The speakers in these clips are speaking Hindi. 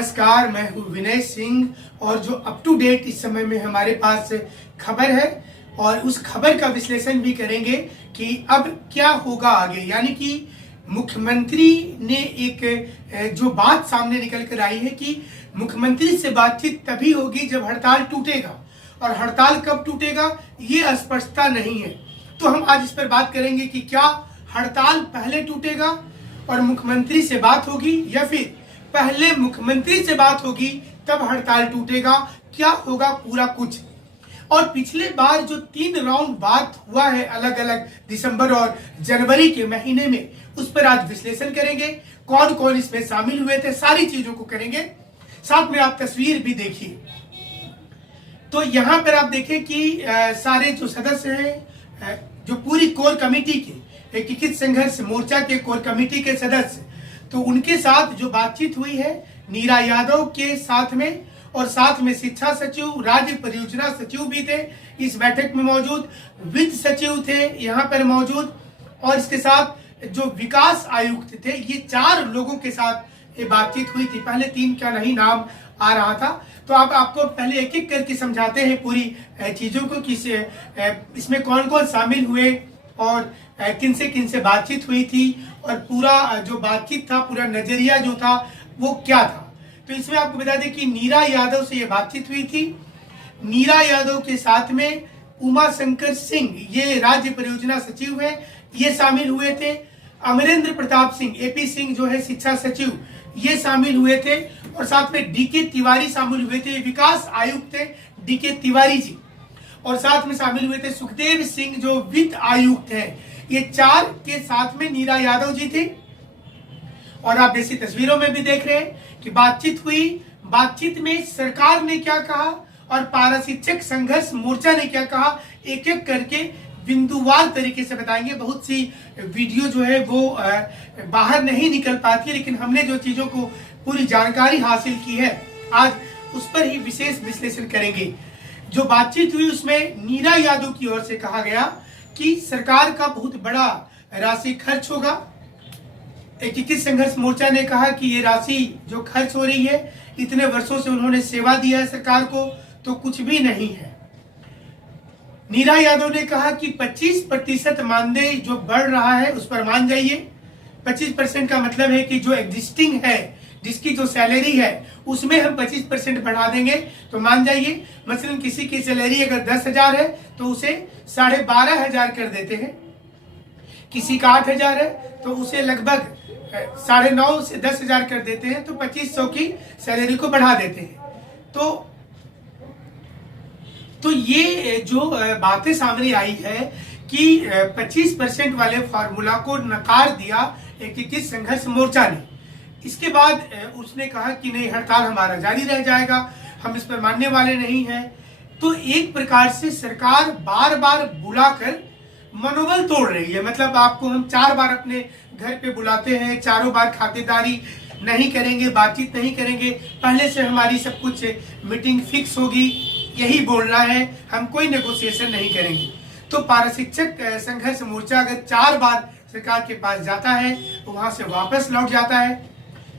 नमस्कार, मैं हूँ विनय सिंह और जो अप टू डेट इस समय में हमारे पास खबर है और उस खबर का विश्लेषण भी करेंगे कि अब क्या होगा आगे। यानी कि मुख्यमंत्री ने एक जो बात सामने निकल कर आई है कि मुख्यमंत्री से बातचीत तभी होगी जब हड़ताल टूटेगा, और हड़ताल कब टूटेगा ये स्पष्टता नहीं है। तो हम आज इस पर बात करेंगे कि क्या हड़ताल पहले टूटेगा और मुख्यमंत्री से बात होगी, या फिर पहले मुख्यमंत्री से बात होगी तब हड़ताल टूटेगा। क्या होगा पूरा कुछ। और पिछले बार जो 3 राउंड बात हुआ है अलग अलग दिसंबर और जनवरी के महीने में, उस पर आज विश्लेषण करेंगे। कौन कौन इसमें शामिल हुए थे, सारी चीजों को करेंगे। साथ में आप तस्वीर भी देखिए। तो यहाँ पर आप देखें कि सारे जो सदस्य हैं, जो पूरी कोर कमेटी के एकीकृत संघर्ष मोर्चा के कोर कमेटी के सदस्य, तो उनके साथ जो बातचीत हुई है नीरा यादव के साथ में, और साथ में शिक्षा सचिव, राज्य परियोजना सचिव भी थे इस बैठक में मौजूद, वित्त सचिव थे यहाँ पर मौजूद, और इसके साथ जो विकास आयुक्त थे। ये 4 लोगों के साथ ये बातचीत हुई थी। पहले 3 का नहीं नाम आ रहा था, तो आप आपको पहले एक एक करके समझाते हैं पूरी चीजों को कि इसमें कौन कौन शामिल हुए और किन से बातचीत हुई थी, और पूरा जो बातचीत था, पूरा नजरिया जो था वो क्या था। तो इसमें आपको बता दें कि नीरा यादव से ये बातचीत हुई थी। नीरा यादव के साथ में उमा शंकर सिंह, ये राज्य परियोजना सचिव है, ये शामिल हुए थे। अमरेंद्र प्रताप सिंह, एपी सिंह जो है शिक्षा सचिव, ये शामिल हुए थे। और साथ में डीके तिवारी शामिल हुए थे, विकास आयुक्त थे डीके तिवारी जी। और साथ में शामिल हुए थे सुखदेव सिंह जो वित्त आयुक्त हैं। ये 4 के साथ में नीरा यादव जी थे। और आप जैसी तस्वीरों में भी देख रहे हैं कि बातचीत हुई। बातचीत में सरकार ने क्या कहा और पारा शिक्षक संघर्ष मोर्चा ने क्या कहा, एक एक करके बिंदुवार तरीके से बताएंगे। बहुत सी वीडियो जो है वो बाहर नहीं निकल पाती है, लेकिन हमने जो चीजों को पूरी जानकारी हासिल की है, आज उस पर ही विशेष विश्लेषण करेंगे। जो बातचीत हुई उसमें नीरा यादव की ओर से कहा गया कि सरकार का बहुत बड़ा राशि खर्च होगा। एकीकृत संघर्ष मोर्चा ने कहा कि ये राशि जो खर्च हो रही है, इतने वर्षों से उन्होंने सेवा दिया है सरकार को, तो कुछ भी नहीं है। नीरा यादव ने कहा कि 25% मानदेय जो बढ़ रहा है उस पर मान जाइए। 25% का मतलब है कि जो एग्जिस्टिंग है, जिसकी जो सैलरी है उसमें हम 25% बढ़ा देंगे तो मान जाइए। मसलन किसी की सैलरी अगर 10,000 है तो उसे 12,500 कर देते हैं। किसी का 8,000 है तो उसे लगभग 9,500 से 10,000 कर देते हैं, तो 2,500 की सैलरी को बढ़ा देते हैं। तो ये जो बातें सामने आई है कि 25% वाले फार्मूला को नकार दिया एकीकृत संघर्ष मोर्चा ने। इसके बाद उसने कहा कि नहीं, हड़ताल हमारा जारी रह जाएगा, हम इस पर मानने वाले नहीं हैं। तो एक प्रकार से सरकार बार बार बुलाकर मनोबल तोड़ रही है। मतलब आपको हम 4 बार अपने घर पे बुलाते हैं, 4 बार खातिरदारी नहीं करेंगे, बातचीत नहीं करेंगे, पहले से हमारी सब कुछ मीटिंग फिक्स होगी, यही बोलना है, हम कोई नेगोशिएशन नहीं करेंगे। तो पारा शिक्षक संघर्ष मोर्चा अगर 4 बार सरकार के पास जाता है, वहां से वापस लौट जाता है,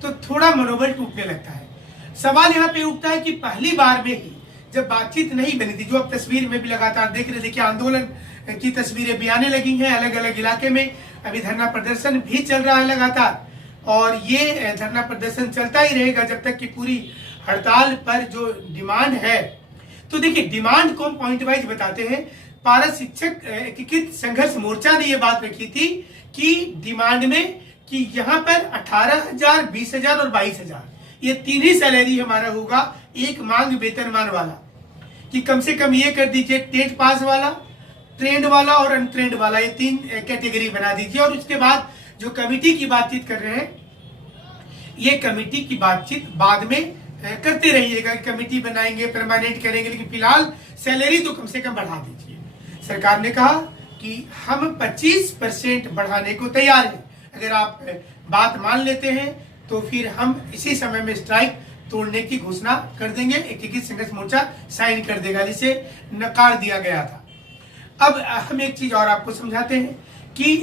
तो थोड़ा मनोबल टूटने लगता है। सवाल यहाँ पे उठता है कि पहली बार में ही जब बातचीत नहीं बनी थी, जो आप तस्वीर में भी लगातार देख रहे थे कि आंदोलन की तस्वीरें भी आने लगी हैं अलग अलग इलाके में। अभी धरना प्रदर्शन भी चल रहा है लगातार, और ये धरना प्रदर्शन चलता ही रहेगा जब तक कि पूरी हड़ताल पर जो डिमांड है। तो देखिए, डिमांड को हम पॉइंट वाइज बताते हैं। पारा शिक्षक एकीकृत संघर्ष मोर्चा ने ये बात रखी थी कि डिमांड में कि यहाँ पर 18,000, 20,000 और 22,000 ये 3 ही सैलरी हमारा होगा, एक मांग वेतनमान वाला, कि कम से कम ये कर दीजिए टेट पास वाला, ट्रेंड वाला और अनट्रेंड वाला, ये 3 कैटेगरी बना दीजिए। और उसके बाद जो कमेटी की बातचीत कर रहे हैं, ये कमेटी की बातचीत बाद में करते रहिएगा। कमेटी बनाएंगे, परमानेंट करेंगे, लेकिन फिलहाल सैलरी तो कम से कम बढ़ा दीजिए। सरकार ने कहा कि हम 25% बढ़ाने को तैयार हैं। अगर आप बात मान लेते हैं तो फिर हम इसी समय में स्ट्राइक तोड़ने की घोषणा कर देंगे। एकीकृत संघर्ष मोर्चा साइन कर देगा, जिसे नकार दिया गया था। अब हम एक चीज और आपको समझाते हैं कि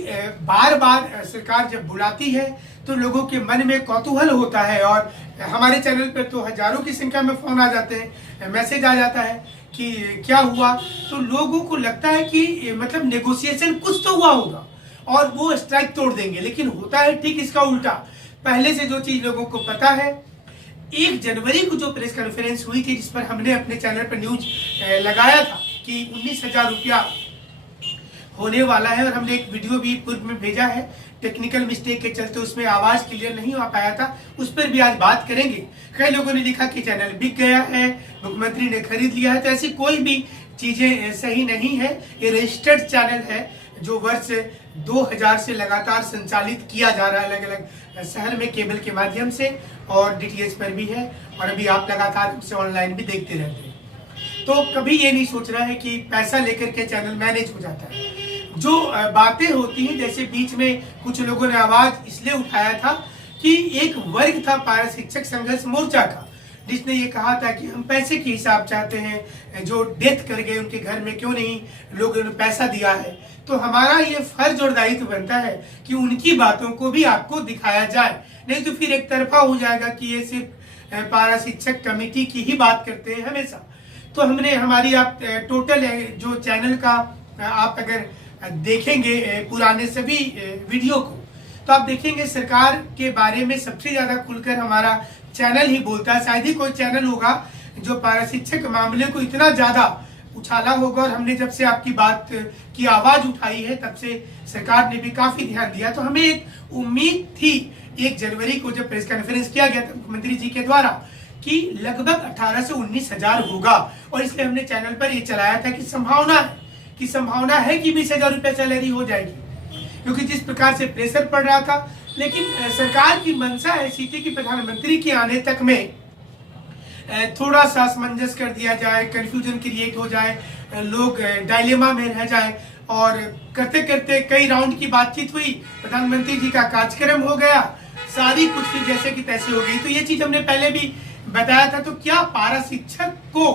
बार बार सरकार जब बुलाती है तो लोगों के मन में कौतूहल होता है, और हमारे चैनल पर तो हजारों की संख्या में फोन आ जाते हैं, मैसेज आ जाता है कि क्या हुआ। तो लोगों को लगता है कि मतलब नेगोशिएशन कुछ तो हुआ होगा और वो स्ट्राइक तोड़ देंगे, लेकिन होता है ठीक इसका उल्टा। पहले से जो चीज लोगों को पता है, 1 जनवरी को जो प्रेस कॉन्फ्रेंस हुई थी जिस पर हमने अपने चैनल पर न्यूज लगाया था कि 19,000 रुपया होने वाला है, और हमने एक वीडियो भी पूर्व में भेजा है, टेक्निकल मिस्टेक के चलते उसमें आवाज क्लियर नहीं हो पाया था, उस पर भी आज बात करेंगे। कई लोगों ने लिखा कि चैनल बिक गया है, मुख्यमंत्री ने खरीद लिया है, तो ऐसी कोई भी चीजें सही नहीं है। ये रजिस्टर्ड चैनल है जो वर्ष 2000 से लगातार संचालित किया जा रहा है अलग अलग शहर में केबल के माध्यम से, और डीटीएच पर भी है, और अभी आप लगातार हमसे ऑनलाइन भी देखते रहते हैं। तो कभी ये नहीं सोच रहा है कि पैसा लेकर के चैनल मैनेज हो जाता है। जो बातें होती हैं, जैसे बीच में कुछ लोगों ने आवाज इसलिए उठाया था कि एक वर्ग था पारा शिक्षक संघर्ष मोर्चा का, जिसने ये कहा था कि हम पैसे के हिसाब चाहते हैं, जो डेथ कर गए उनके घर में क्यों नहीं लोगों ने पैसा दिया है। तो हमारा ये फर्ज और दायित्व बनता है कि उनकी बातों को भी आपको दिखाया जाए, नहीं तो फिर एक तरफा हो जाएगा कि ये सिर्फ पारा शिक्षक कमेटी की ही बात करते हैं हमेशा। तो हमने हमारी आप टोटल जो चैनल का आप अगर देखेंगे पुराने सभी वीडियो को, तो आप देखेंगे सरकार के बारे में सबसे ज्यादा खुलकर हमारा चैनल ही बोलता है। शायद ही कोई चैनल होगा जो पारा शिक्षक मामले को इतना ज्यादा उछाला होगा, और हमने जब से आपकी बात की आवाज उठाई है तब से सरकार ने भी काफी ध्यान दिया। तो हमें एक उम्मीद थी 1 जनवरी को जब प्रेस कॉन्फ्रेंस किया गया था मुख्यमंत्री जी के द्वारा कि लगभग 18 से 19,000 होगा, और इसलिए हमने चैनल पर ये चलाया था कि संभावना है कि 20,000 रुपये सैलरी हो जाएगी, क्योंकि जिस प्रकार से प्रेशर पड़ रहा था। लेकिन सरकार की मंशा ऐसी थी कि प्रधानमंत्री के आने तक में थोड़ा सा असमंजस कर दिया जाए, कंफ्यूजन क्रिएट हो जाए, लोग डायलेमा में रह जाए, और करते करते कई राउंड की बातचीत हुई, प्रधानमंत्री जी का कार्यक्रम हो गया, सारी कुछ फिर जैसे कि तैसे हो गई। तो ये चीज हमने पहले भी बताया था। तो क्या पारा शिक्षक को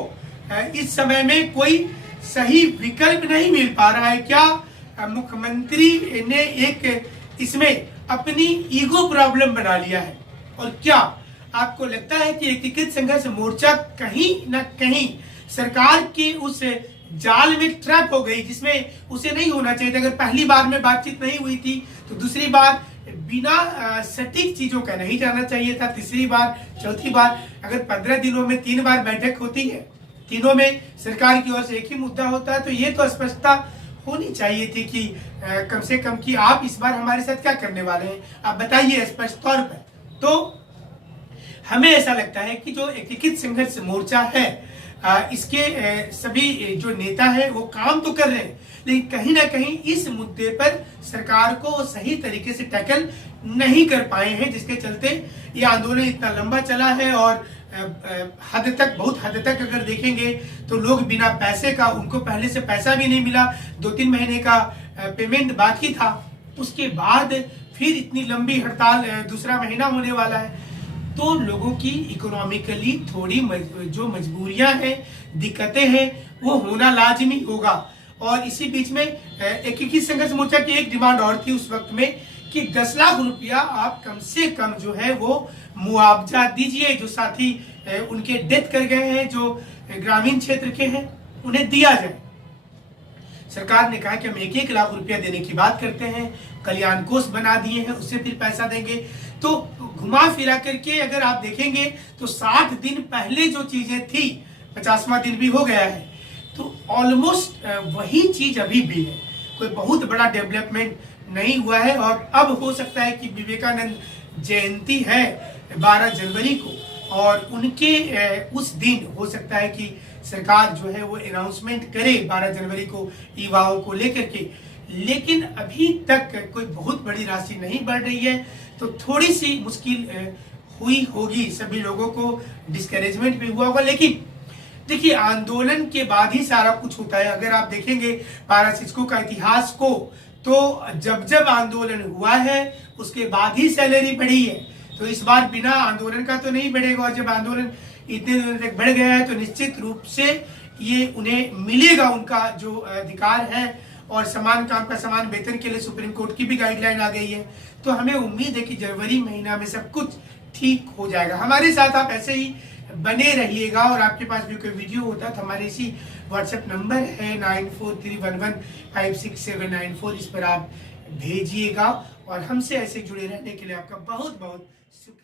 इस समय में कोई सही विकल्प नहीं मिल पा रहा है? क्या मुख्यमंत्री ने एक इसमें अपनी ईगो प्रॉब्लम बना लिया है? और क्या आपको लगता है कि एकीकृत संघर्ष मोर्चा कहीं न कहीं सरकार के उस जाल में ट्रैप हो गई जिसमें उसे नहीं होना चाहिए था? अगर पहली बार में बातचीत नहीं हुई थी तो दूसरी बार बिना सटीक चीजों का नहीं जाना चाहिए था, तीसरी बार, चौथी बार। अगर 15 दिनों में 3 बार बैठक होती है, तीनों में सरकार की ओर से एक ही मुद्दा होता है, तो ये तो स्पष्टता होनी चाहिए थी कि कम से कम कि आप इस बार हमारे साथ क्या करने वाले हैं, आप बताइए स्पष्ट तौर पर। तो हमें ऐसा लगता है कि जो एकीकृत संघर्ष मोर्चा है, इसके सभी जो नेता है वो काम तो कर रहे हैं, लेकिन कहीं ना कहीं इस मुद्दे पर सरकार को सही तरीके से टैकल नहीं कर पाए हैं, जिसके चलते ये आंदोलन इतना लंबा चला है। और बहुत हद तक अगर देखेंगे तो लोग बिना पैसे का, उनको पहले से पैसा भी नहीं मिला, 2-3 महीने का पेमेंट बाकी था, उसके बाद फिर इतनी लंबी हड़ताल, दूसरा महीना होने वाला है। तो लोगों की इकोनॉमिकली थोड़ी जो मजबूरियां हैं, दिक्कतें हैं, वो होना लाजमी होगा। और इसी बीच में एकीकृत संघर्ष मोर्चा की एक डिमांड और थी उस वक्त में कि 10 लाख रुपया आप कम से कम जो है वो मुआवजा दीजिए, जो साथी उनके डेथ कर गए हैं, जो ग्रामीण क्षेत्र के हैं, उन्हें दिया जाए। सरकार ने कहा कि हम 1-1 लाख रुपया देने की बात करते हैं, कल्याण कोष बना दिए हैं, उससे फिर पैसा देंगे। तो घुमा फिरा करके अगर आप देखेंगे तो 60 दिन पहले जो चीजें थी, 50वां दिन भी हो गया है, तो ऑलमोस्ट वही चीज अभी भी है, कोई बहुत बड़ा डेवलपमेंट नहीं हुआ है। और अब हो सकता है कि विवेकानंद जयंती है 12 जनवरी को, और उनके उस दिन हो सकता है कि सरकार जो है वो अनाउंसमेंट करे 12 जनवरी को युवाओं को लेकर के, लेकिन अभी तक कोई बहुत बड़ी राशि नहीं बढ़ रही है। तो थोड़ी सी मुश्किल हुई होगी, सभी लोगों को डिस्करेजमेंट भी हुआ होगा। लेकिन देखिए, आंदोलन के बाद ही सारा कुछ होता है। अगर आप देखेंगे पारा शिक्षकों का इतिहास को, तो जब जब आंदोलन हुआ है उसके बाद ही सैलरी बढ़ी है। तो इस बार बिना आंदोलन का तो नहीं बढ़ेगा, और जब आंदोलन इतने दिनों तक बढ़ गया है तो निश्चित रूप से ये उन्हें मिलेगा, उनका जो अधिकार है और समान काम का समान वेतन के लिए सुप्रीम कोर्ट की भी गाइडलाइन आ गई है। तो हमें उम्मीद है कि जनवरी महीना में सब कुछ ठीक हो जाएगा। हमारे साथ आप ऐसे ही बने रहिएगा, और आपके पास भी कोई वीडियो होता है तो हमारे इसी व्हाट्सएप नंबर है 9431156794, इस पर आप भेजिएगा। और हमसे ऐसे जुड़े रहने के लिए आपका बहुत बहुत शुक्रिया।